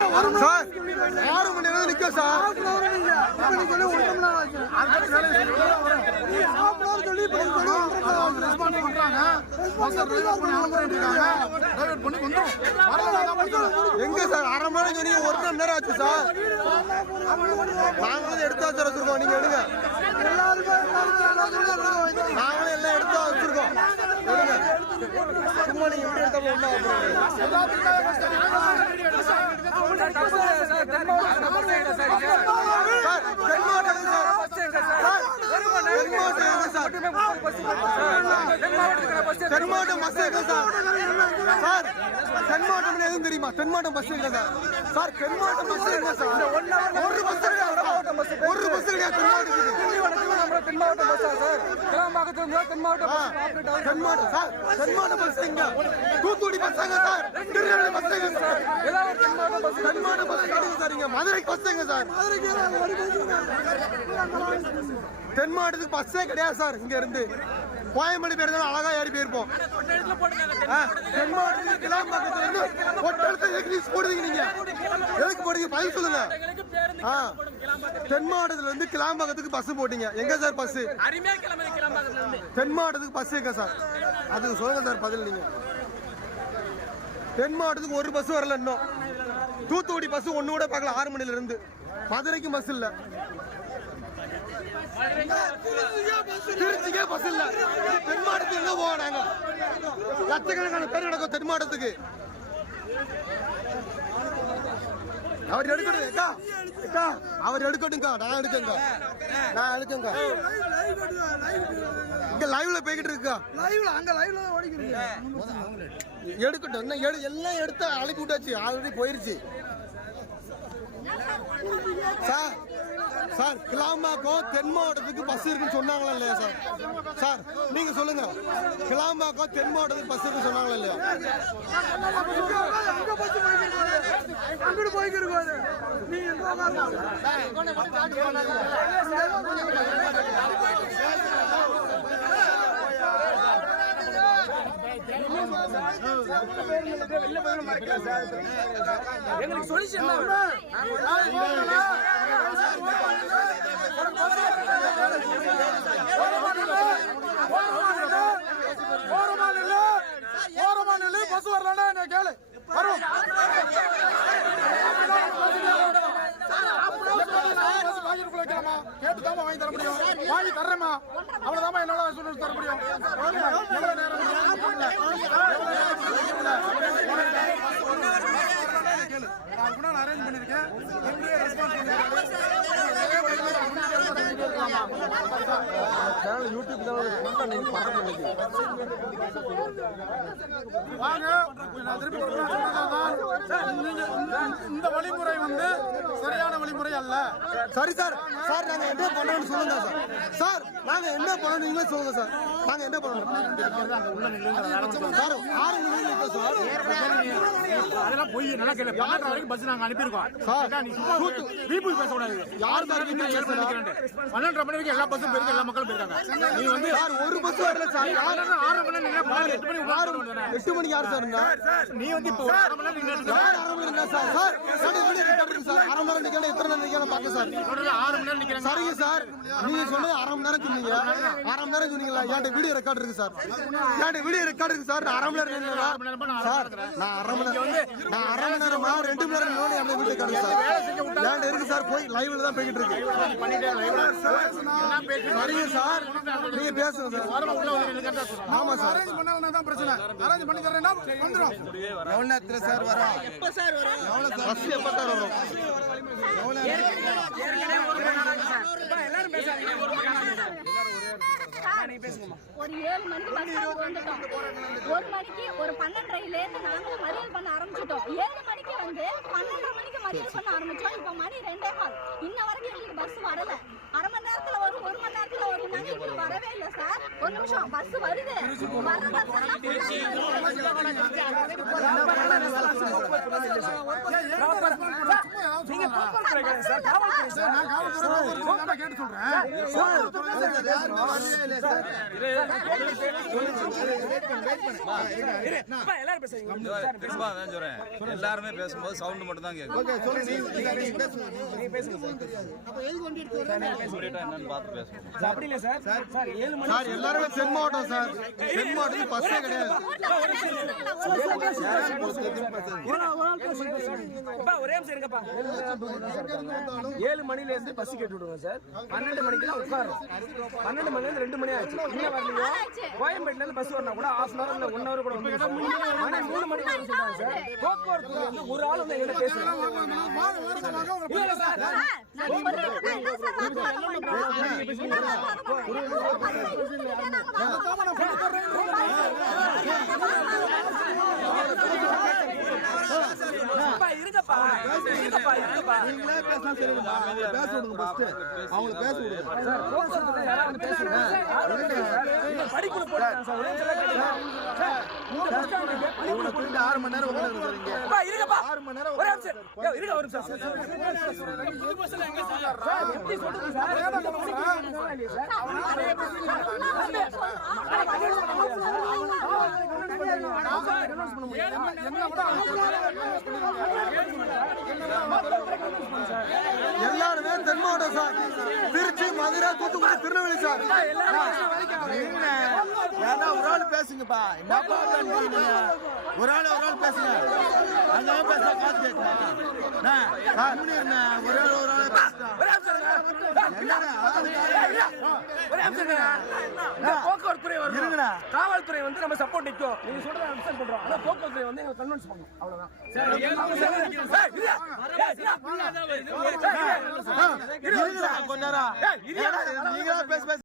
Sir 6 மணி நேரம் நிற்கும் sir. எங்க சார் 1/2 மணி நேரம் சொன்னீங்க, 1 மணி நேரம் ஆச்சு சார். நாங்களும் எடுத்தா சார் வச்சிருக்கோம், நீங்க எடுங்க. நாங்களும் எல்லாம் எடுத்தா வச்சிருக்கோம், எடுங்க. சும்மா நீங்க எப்படி எடுத்தா தென்மாவட்டம் பஸ் எங்க சார்? சார் தென்மாவட்டம் எதுவும் தெரியுமா? தென்மாவட்டம் பஸ் எங்க சார்? சார் தென்மாவட்டம் பஸ் எங்க சார்? ஒரு பஸ் கிடையாது தென்மாவட்டம் பஸ் சார். தென்மாவட்டம் சார், தென்மாவட்டம் பஸ் எங்க? தூத்துக்குடி பஸ் எங்க சார்? திருநெல்வேலி பஸ் எங்க சார்? தென்மாவட்டம் பஸ் கிடையாது சார். இங்க மதுரைக்கு பஸ் எங்க சார்? தென் மாவட்டத்துக்கு பஸ்ஸே கிடையாது சார். இங்க இருந்து கோயம்பேடு போயிருந்தாலும் அழகா ஏறி போயிருப்போம். தென் மாவட்டத்துக்கு கிளாம்பாக்கத்துல இருந்து ஒட்டெழுத்து போடுவீங்க, நீங்க எதுக்கு போடுவீங்க? பதில் சொல்லுங்க. தென் மாவட்டத்துல இருந்து கிளாம்பாக்கத்துக்கு பஸ் போட்டீங்க, எங்க சார் பஸ்? தென் மாவட்டத்துக்கு பஸ் எங்க சார்? அதுக்கு சொல்லுங்க சார் பதில். நீங்க தென் மாவட்டத்துக்கு ஒரு பஸ் வரல இன்னும். தூத்துக்குடி பஸ் ஒண்ணு கூட பார்க்கல 6 மணில இருந்து. மதுரைக்கும் பஸ் இல்ல, திருச்சிக்கே பஸ் இல்ல. தென் மாவட்டத்துக்கு எங்க போவாங்க? லட்சக்கணக்கான பேர் நடக்கும் தென் மாவட்டத்துக்கு. அவர் எடுக்கட்டும், அவர் எடுக்கட்டும்க்கா. நான் எடுக்கங்க, நான் எடுக்கங்க. இங்க லைவ்ல போய்கிட்டு இருக்கா, எடுக்கட்டும். எல்லாம் எடுத்து அழைப்பு விட்டாச்சு, ஆல்ரெடி போயிருச்சு சார். சார் கிளாம்பாக்கம் தென் மாவட்டத்துக்கு பஸ் இருக்குன்னு சொன்னாங்களா இல்லையா சார்? சார் நீங்க சொல்லுங்க, கிளாம்பாக்கம் தென் மாவட்டத்துக்கு பஸ் இருக்குன்னு சொன்னாங்களா இல்லையா? எங்களுக்கு சொல்யூஷன் பஸ் வரலன்னா என்ன கேளு வரும். கேட்டுதான் வாங்கி தர முடியும், வாங்கி தர்றேம்மா, அவ்வளவுதான் என்னால சொல்லி தர முடியும். நான் அரேஞ்ச் பண்ணிருக்கேன். இந்த வழிமுறை வந்து சரியான வழிமுறை அல்ல. சரி சார். சார் நாங்க என்ன பண்ணணும்னு சொல்லுங்க சார். சார் நாங்க என்ன பண்ணணும் நீங்களே சொல்லுங்க சார். நாங்க என்ன பண்ணணும் சார்? 6 மணி நேரம் சார். அதெல்லாம் போய் நல்லா கேளு. வரைக்கும் பஸ் நாங்க அனுப்பியிருக்கோம் சார். நீ சும்மா வீப்புக்கு பேசக்கூடாது. யார் சார் 12:30 மணி வரைக்கும் எல்லா பஸ்ஸும் போயிருக்கு, எல்லா மக்களும் போயிருக்காங்க. நீ வந்து சார் ஒரு பஸ் வரல சார். 6 மணி நேரம் 8 மணிக்கு யார் சார் இருந்தா? நீ வந்து இப்போ 6 மணி நேரம் சார். சார் வீடியோ ரெக்கார்ட் இருக்கு சார். 1/2 மணி நேரம் நிக்கணும், எத்தனை நேரம் நிக்கணும் பாக்க சார். 6 மணி நேரம் நிக்கிறேன். சரிங்க சார், நீங்க சொன்னது 1/2 மணி நேரம் சொன்னீங்க. 1/2 மணி நேரம் சொன்னீங்களா? என்கிட்ட வீடியோ ரெக்கார்ட் இருக்கு சார். என்கிட்ட வீடியோ ரெக்கார்ட் இருக்கு சார். 1/2 மணி நேரம் சார். நான் 1/2 மணி நேரமா 2 மணி நேரம் என்கிட்ட வீடியோ ரெக்கார்ட் சார். என்கிட்ட இருக்கு சார். போய் லைவ்ல தான் போய்கிட்டு இருக்கு. சரிங்க சார், நீங்க பேசுங்க சார். ஆமா சார். அரேஞ்ச் பண்ணா பிரச்சனை. அரேஞ்ச் பண்ணி தரேன்னா வந்துரும். எவ்வளவு நேரத்துல சார் வரும்? எப்ப சார் வரும்? எவ்வளவு பஸ் எப்ப சார் வரும்? எல்லாரும் பேசாதீங்க. ஒரு 7 மணிக்கு பஸ் ஸ்டாண்ட் வந்துட்டோம். 1 மணிக்கு ஒரு 12:30ல இருந்து நாங்களும் மறியல் பண்ண ஆரம்பிச்சிட்டோம். 7 மணிக்கு வந்து 12:30 மணிக்கு மறியல் பண்ண ஆரம்பிச்சோம். இப்ப மணி 2:15. இன்ன வரைக்கும் எங்களுக்கு பஸ் வரல. 1/2 மணி நேரத்துல வரும், 1 மணி நேரத்துல வரும். நாங்க வரவே இல்லை சார். ஒரு நிமிஷம், பஸ் வருது. நீங்க காவல்துறை கிடையாது சார், காவல்துறை சார். நான் காவல்துறை கேட்டு சொல்றேன். எல்லாரும் பேசுறீங்க எல்லாருமே பேசும்போது சவுண்ட் மட்டும் தான் கேட்கும். என்னன்னு பார்த்து பேசுவோம். அப்படி இல்லை சார். சார் 7 மணி சார் எல்லாருமே தென் மாவட்டம் சார். தென் மாவட்டத்துக்கு பஸ்ஸே கிடையாது. ஒரே நிமிஷம் இருங்கப்பா. 7 மணில இருந்து பஸ் கேட்டு விடுவோம் சார். 12 மணிக்கு தான் உட்காரும். 12 மணில இருந்து 2 மணி ஆச்சு. இன்னும் வரலையோ? கோயம்பேட்ல இருந்து பஸ் வரணும் கூட half an hour இல்ல 1 hour கூட வந்து மணி 3 மணிக்கு வந்து சொல்றாங்க சார். போக்குவரத்து வந்து ஒரு ஆள் வந்து எங்க பேசுறாங்க. இல்ல சார். இருங்கப்பா. நீங்களே பேசலாம் சரிங்களா? பேச விடுங்க ஃபர்ஸ்ட். அவங்க பேச விடுங்க. சார் போக்குவரத்துல யாராவது பேசுங்க. படிக்குள்ள போறாங்க சார். ஒரே நிமிஷம் கேளுங்க. சார் இந்த பஸ் ஸ்டாண்டுக்கு இவனை தூக்கிட்டு 6 மணி நேரம் உட்கார்ந்து இருக்கீங்க. அப்பா இருங்கப்பா. 6 மணி நேரம் ஒரே நிமிஷம். இருங்க ஒரு நிமிஷம். சார் எப்படி சொல்றீங்க சார்? எல்லாருமே தென் மாவட்டம் சார். திருச்சி, மதுரை, தூத்துக்குடி, திருநெல்வேலி சார். ஏன்னா ஒரு ஆள் பேசுங்கப்பா. என்னப்பா பண்றீங்க? ஒரு ஆள் பேசுங்க. அங்க பேச காசு கேட்குமா? ஒரு ஆள் பேசுறா. போக்குவரத்துறை வருங்க. காவல்துறை வந்து நம்ம சப்போர்ட் நிற்கும். நீங்க சொல்றத அக்செப்ட் பண்றோம். ஆனா போக்குவரத்துறை வந்து எங்க கன்வின்ஸ் பண்ணும். அவ்வளவுதான். கொஞ்ச நேரம் நீங்களா பேச